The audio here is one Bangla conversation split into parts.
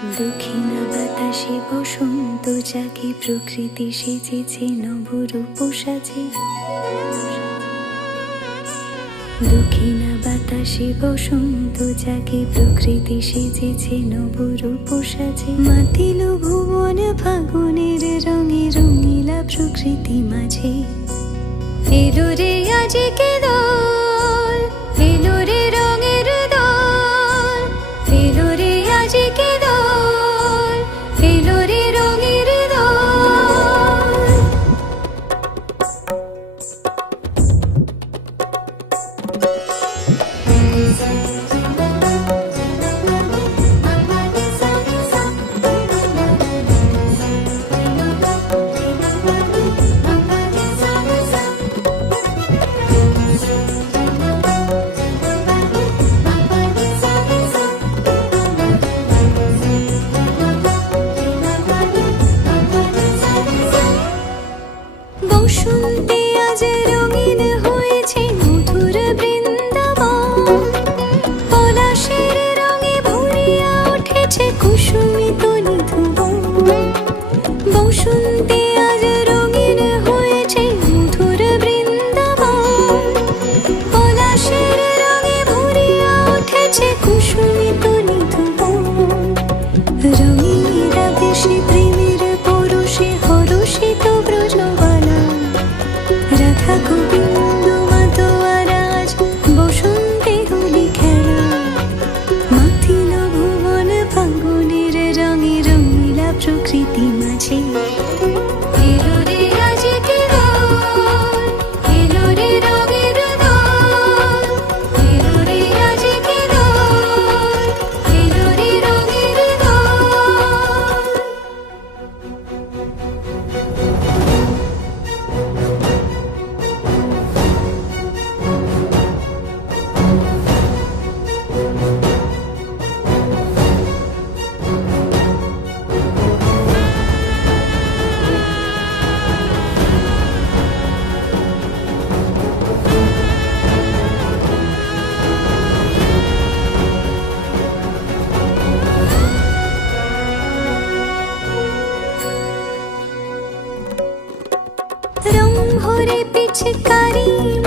দক্ষিণা বাতাসে বসন্ত যাকে প্রকৃতি সেজেছে নবরূপ সাজে দক্ষিণা বাতাসে বসন্ত যাকে প্রকৃতি সেজেছে নবরূপ সাজে মাতিল ভুবন ফাগুনের রঙে রঙিলা প্রকৃতি মাঝে। te carinho.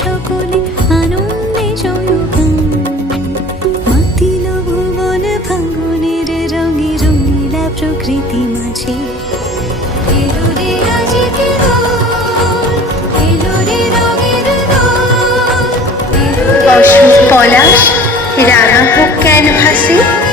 সকলে আনন্দে জয়গান। মাতিল ভুবন ভাঙনের রঙে রঙিলা প্রকৃতি মাঝে। পলাশ রাঙা হোক ক্যানভাসে।